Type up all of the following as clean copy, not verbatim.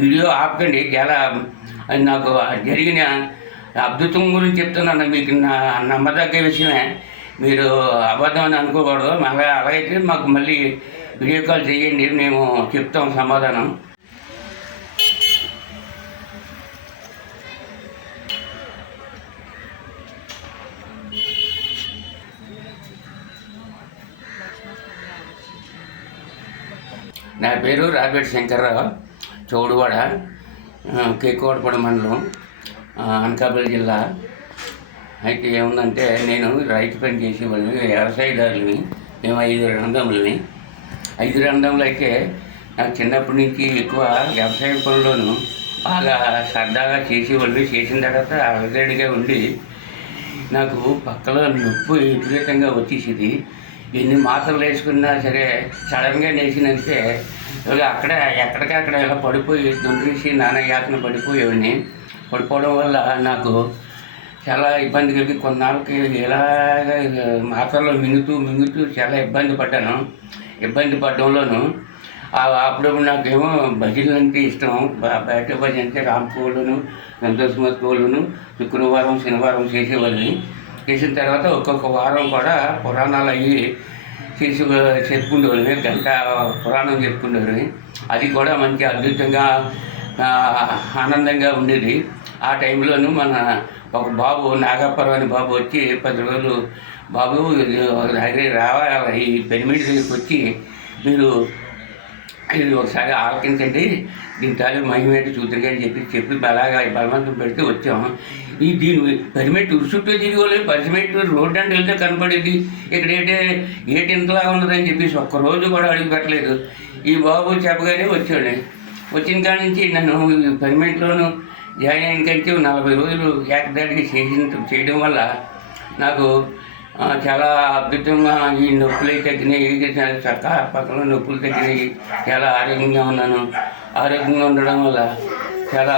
Video ఆపకండి. చాలా నాకు జరిగిన అద్భుతం గురించి చెప్తున్నాను. మీకు నమ్మదగ్గ విషయమే. మీరు అబద్ధం అని అనుకోకూడదు. అలాగైతే మాకు మళ్ళీ వీడియో కాల్ చేయండి, మేము చెప్తాం సమాధానం. నా పేరు రాబేటి శంకర్రావు, చౌడువాడ, కేకోడపూడి మండలం, అనకాపల్లి జిల్లా. అయితే ఏముందంటే, నేను రైతు పని చేసేవాళ్ళని, వ్యవసాయదారులని. మేము 5 అన్నదమ్ములని. 5 అన్నదమ్ములు అయితే నాకు చిన్నప్పటి నుంచి ఎక్కువ వ్యవసాయ పనుల్లోనూ బాగా సరదాగా చేసేవాళ్ళు. చేసిన తర్వాత అలజడిగా ఉండి నాకు పక్కలో నొప్పి విపరీతంగా వచ్చేసేది. ఎన్ని మాత్రలు వేసుకున్నా సరే సడన్గా వేసినంతే అక్కడ ఎక్కడికక్కడ ఇలా పడిపోయి దొంగేసి నానా యాతన పడిపోయేవాడిని. పడిపోవడం వల్ల నాకు చాలా ఇబ్బంది కలిగి కొన్నాళ్ళకి ఇలాగ మాత్రలో మింగుతూ చాలా ఇబ్బంది పడ్డాను. ఇబ్బంది పడడంలోనూ అప్పుడప్పుడు నాకేమో భజనలు అంటే ఇష్టం. బయట భజన అంటే రాంకోళ్ళను, సంతోషమత్ కోళ్ళను శుక్రవారం శనివారం చేసేవాళ్ళని. చేసిన తర్వాత ఒక్కొక్క వారం కూడా పురాణాలు అవి చెప్పుకుండేవాళ్ళని, గంట పురాణం చెప్పుకుండేవాళ్ళని. అది కూడా మంచి అద్భుతంగా ఆనందంగా ఉండేది. ఆ టైంలోనూ మన ఒక బాబు నాగపురం అనే బాబు వచ్చి 10 రోజులు, బాబు రావాలి ఈ పిరమిడ్ దగ్గరికి వచ్చి మీరు ఇది ఒకసారి ఆలకించండి, దీని తాలూకు మహిమేంటి చూద్దరుగా అని చెప్పి అలాగా బలవంతం పెడితే వచ్చాము. దీని పిరమిడ్ చుట్టూ తిరిగి పిరమిడ్ రోడ్డు అంటే వెళ్తే కనపడేది, ఇక్కడ ఏటి ఇంతలాగా ఉన్నదని చెప్పేసి ఒక్కరోజు కూడా అడిగి పెట్టలేదు. ఈ బాబు చెప్పగానే వచ్చాడు. వచ్చిన కాడి నుంచి నన్ను పిరమిడ్లోనూ జాయిన్ అయిన కంటే 40 రోజులు ఏకదాటికి చేయడం వల్ల నాకు చాలా అద్భుతంగా ఈ నొప్పులు తగ్గినాయి. పక్కన నొప్పులు తగ్గినాయి. చాలా ఆరోగ్యంగా ఉన్నాను. ఆరోగ్యంగా ఉండడం వల్ల చాలా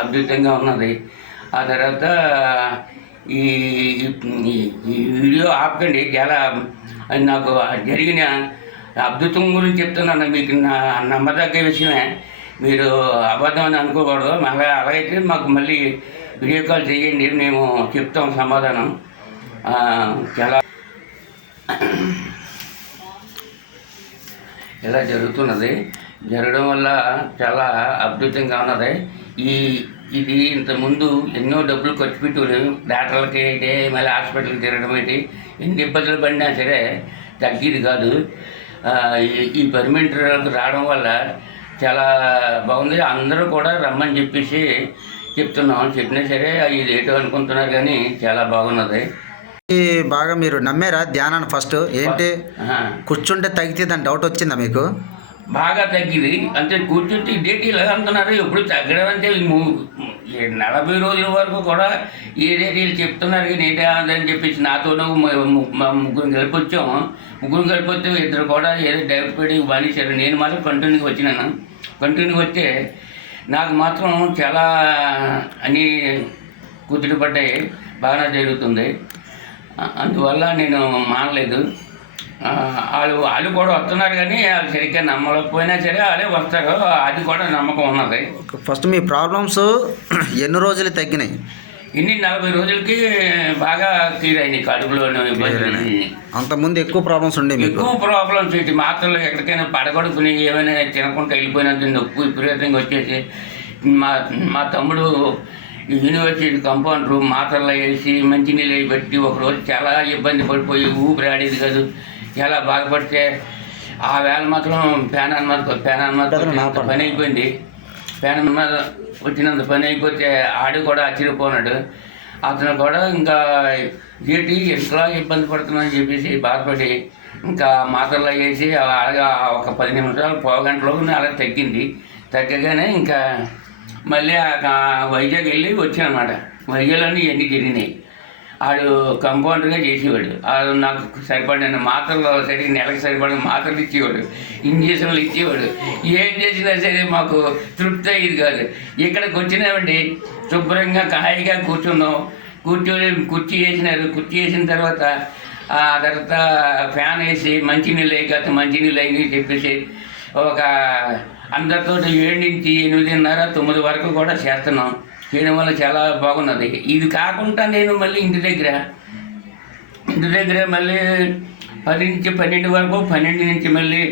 అద్భుతంగా ఉన్నది. ఆ తర్వాత ఈ వీడియో ఆపకండి. చాలా నాకు జరిగిన అద్భుతం గురించి చెప్తున్నాను. మీకు నమ్మదగ్గ విషయమే. మీరు అబద్ధం అని అనుకోకూడదు. అలాగైతే మాకు మళ్ళీ వీడియో కాల్ చేయండి, మేము చెప్తాం సమాధానం. చాలా ఇలా జరగడం వల్ల చాలా అద్భుతంగా ఉన్నది. ఇది ఇంతకుముందు ఎన్నో డబ్బులు ఖర్చు పెట్టి డాక్టర్లకి అయితే మళ్ళీ హాస్పిటల్కి తిరగడం ఏంటి, ఎన్ని ఇబ్బందులు పడినా సరే తగ్గేది కాదు. ఈ పిరమిడ్ రావడం వల్ల చాలా బాగుంది. అందరూ కూడా రమ్మని చెప్పేసి చెప్తున్నాం. చెప్పినా సరే ఇది ఏటో అనుకుంటున్నారు, కానీ చాలా బాగున్నది. బాగా మీరు నమ్మారా ధ్యానాన్ని? ఫస్ట్ ఏంటి కూర్చుంటే తగ్గితే డౌట్ వచ్చిందా మీకు? బాగా తగ్గింది. అంటే కూర్చుంటే ఇదేంటి ఇలా అంటున్నారు, ఎప్పుడు తగ్గడం అంటే 40 రోజుల వరకు కూడా ఏదేటీలు చెప్తున్నారు. కానీ ఏంటి అని చెప్పేసి నాతోనూ ముగ్గురు కలిపి వచ్చాము. ముగ్గురు కలిపి వస్తే 2 కూడా ఏదో డైవర్ట్ పడి బానించారు. నేను మాత్రం కంటిన్యూగా వచ్చినాను. కంటిన్యూగా వస్తే నాకు మాత్రం చాలా అన్నీ కుదిరిపడ్డాయి, బాగా జరుగుతుంది. అందువల్ల నేను మానలేదు. వాళ్ళు కూడా వస్తున్నారు, కానీ వాళ్ళు సరిగ్గా నమ్మలేకపోయినా సరే వాళ్ళే వస్తారు. అది కూడా నమ్మకం ఉన్నది. ఫస్ట్ మీ ప్రాబ్లమ్స్ ఎన్ని రోజులు తగ్గినాయి? 40 రోజులకి బాగా క్లియర్ అయినాయి. కడుపులోని ఇబ్బందులు. అంతకుముందు ఎక్కువ ప్రాబ్లమ్స్ ఉండేవి. ఎక్కువ ప్రాబ్లమ్స్ ఏంటి, మాత్రలు ఎక్కడికైనా పడగొడుకుని ఏమైనా తినకుండా వెళ్ళిపోయినంత నొప్పి విపరీతంగా వచ్చేసి మా తమ్ముడు యూనివర్సిటీ కంపౌండరు మాత్రలు వేసి మంచినీళ్ళు అవి పెట్టి ఒకరోజు చాలా ఇబ్బంది పడిపోయి ఊపిరి ఆడేది కాదు. చాలా బాధపడితే ఆ వేళ మాత్రం ఫ్యాన్ అన్నమాట పని అయిపోయింది. ఫ్యాన్ మీద వచ్చినంత పని అయిపోతే ఆడు కూడా ఆశ్చర్యపోనాడు. అతను కూడా ఇంకా ఏంటి ఎంతలా ఇబ్బంది పడుతున్నాఅని చెప్పేసి బాధపడి ఇంకా మాత్రలు వేసి అలాగా ఒక 10 నిమిషాలు పావుగంటలోనే అలా తగ్గింది. తగ్గగానే ఇంకా మళ్ళీ వైజాగ్ వెళ్ళి వచ్చానమాట. వైజాగ్లోనే ఇవన్నీ జరిగినాయి. ఆడు కంపౌండర్గా చేసేవాడు. నాకు సరిపడిన మాత్రలు సరిగ్గా నెలకు సరిపడిన మాత్రలు ఇచ్చేవాడు, ఇంజక్షన్లు ఇచ్చేవాడు. ఏం చేసినా సరే మాకు తృప్తి అయ్యేది కాదు. ఇక్కడికి వచ్చినామండి, శుభ్రంగా హాయిగా కూర్చున్నాం. కుర్చీ వేసినారు. కుర్చీ వేసిన తర్వాత ఆ తర్వాత ఫ్యాన్ వేసి మంచినీళ్ళు అయ్యి మంచినీళ్ళు అయ్యి చెప్పేసి ఒక అందరితో 7 నుంచి 8:30, 9 వరకు కూడా చేస్తున్నాం. చేయడం వల్ల చాలా బాగున్నది. ఇది కాకుండా నేను మళ్ళీ ఇంటి దగ్గర మళ్ళీ 10 నుంచి 12 వరకు, 12 నుంచి మళ్ళీ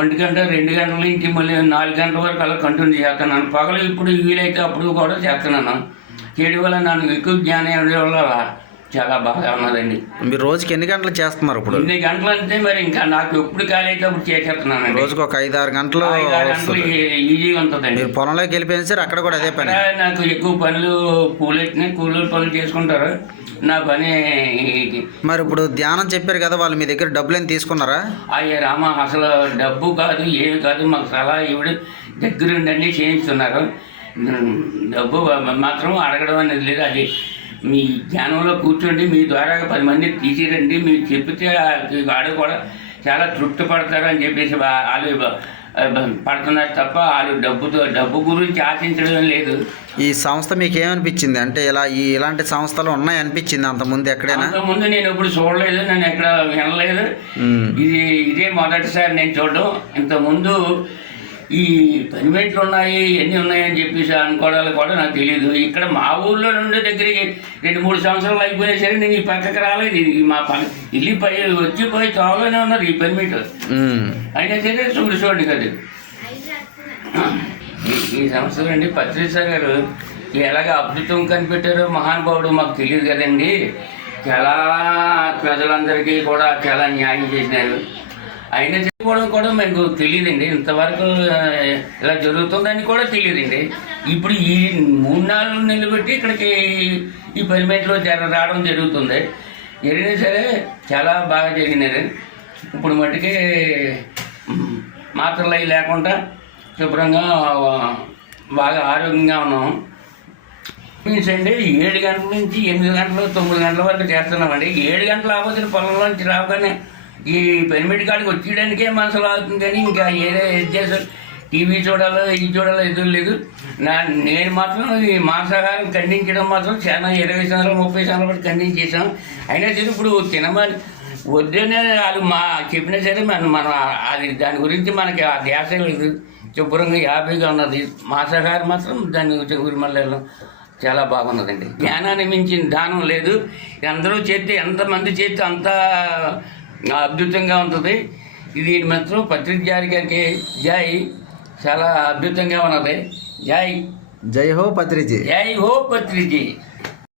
1 గంట, 2 గంటల నుంచి మళ్ళీ 4 గంటల వరకు అలా కంటిన్యూ చేస్తున్నాను. పగలు ఇప్పుడు వీలైతే అప్పుడు కూడా చేస్తున్నాను. చేయడం వల్ల నాకు ఎక్కువ జ్ఞానం ఇవ్వడం వల్ల చాలా బాగా ఉన్నదండి. మీరు రోజుకి ఎన్ని గంటలు చేస్తున్నారు ఇప్పుడు? 8 గంటలు అంటే మరి ఇంకా నాకు ఎప్పుడు ఖాళీ అయితే అప్పుడు చేసేస్తున్నానండి. రోజుకి ఒక 5-6 గంటలు ఈజీగా ఉంటుందండి. మీరు పొలంలోకి వెళ్ళిపోయిన సార్ అక్కడ కూడా అదే పని? నాకు ఎక్కువ పనులు కూలీల పనులు చేసుకుంటారు. నా పని. మరి ఇప్పుడు ధ్యానం చెప్పారు కదా, వాళ్ళు మీ దగ్గర డబ్బులు ఏం తీసుకున్నారా? అయ్యా రామ, అసలు డబ్బు కాదు, ఏమి కాదు, మాకు సలహా ఇవిడ దగ్గరుండి అన్నీ చేయిస్తున్నారు. డబ్బు మాత్రం అడగడం అనేది లేదు. అది మీ జ్ఞానంలో కూర్చోండి, మీ ద్వారా 10 మంది తీసిరండి, మీరు చెప్తే వాడు కూడా చాలా తృప్తి పడతారు అని చెప్పేసి వాళ్ళు పడుతున్నారు తప్ప వాళ్ళు డబ్బు గురించి ఆశించడం లేదు. ఈ సంస్థ మీకు ఏమనిపించింది? అంటే ఇలాంటి సంస్థలు ఉన్నాయి అనిపించింది అంతకుముందు ఎక్కడైనా? అంతకుముందు నేను ఎప్పుడు చూడలేదు, నేను ఎక్కడ వినలేదు. ఇదే మొదటిసారి నేను చూడడం. ఇంతకుముందు ఈ పనిమెట్లు ఉన్నాయి, ఎన్ని ఉన్నాయని చెప్పేసి అనుకోవడాలు కూడా నాకు తెలియదు. ఇక్కడ మా ఊళ్ళో నుండి దగ్గరికి 2-3 సంవత్సరాలు అయిపోయినా సరే నేను ఈ పక్కకి రాలేదు. ఇది మా ఇల్లు వచ్చిపోయి త్వరలోనే ఉన్నారు ఈ పనిమెట్లు. అయినా సరే చూడండి కదా ఈ సంవత్సరం అండి పత్రిసా గారు ఎలాగ అద్భుతం కనిపెట్టారో మహానుభావుడు మాకు తెలియదు కదండి. చాలా ప్రజలందరికీ కూడా చాలా న్యాయం చేసినారు. అయినా చెప్పుకోవడం కూడా మనకు తెలియదండి. ఇంతవరకు ఇలా జరుగుతుందని కూడా తెలియదండి. ఇప్పుడు ఈ 3-4 నెలలు బట్టి ఇక్కడికి ఈ పర్మిట్లో రావడం జరుగుతుంది. జరిగినా సరే చాలా బాగా జరిగినది. ఇప్పుడు మట్టుకి మాత్రలు అవి లేకుండా శుభ్రంగా బాగా ఆరోగ్యంగా ఉన్నాం. మీన్స్ అండి 7 గంటల నుంచి 8 గంటలు 9 గంటల వరకు చేస్తున్నామండి. 7 గంటల ఆపోజిట్ పొలంలోంచి రాగానే ఈ పెరిమిట్ కాడికి వచ్చేయడానికే మనసులో అవుతుంది. కానీ ఇంకా ఏదో చేసాం, టీవీ చూడాలో ఇది చూడాలో ఎదురు లేదు. నేను మాత్రం ఈ మాంసాహారం ఖండించడం మాత్రం చాలా 20 సంవత్సరాలు 30 సంవత్సరాలు బట్టి ఖండించేసాం. అయినా సరే ఇప్పుడు తినమని వద్దనే వాళ్ళు చెప్పినా సరే మనం అది దాని గురించి మనకి ఆ ధ్యాస లేదు. శుభ్రంగా హ్యాపీగా ఉన్నది. మాంసాహారం మాత్రం దాని గురించి మళ్ళీ చాలా బాగున్నదండి. జ్ఞానాన్ని మించిన దానం లేదు. అందరూ చేస్తే ఎంతమంది చేస్తే అంత అద్భుతంగా ఉంటుంది. ఇది మాత్రం పత్రిజారి గారికి జై. చాలా అద్భుతంగా ఉన్నది. జై. జై హో పత్రిజీ. జై హో పత్రిజీ.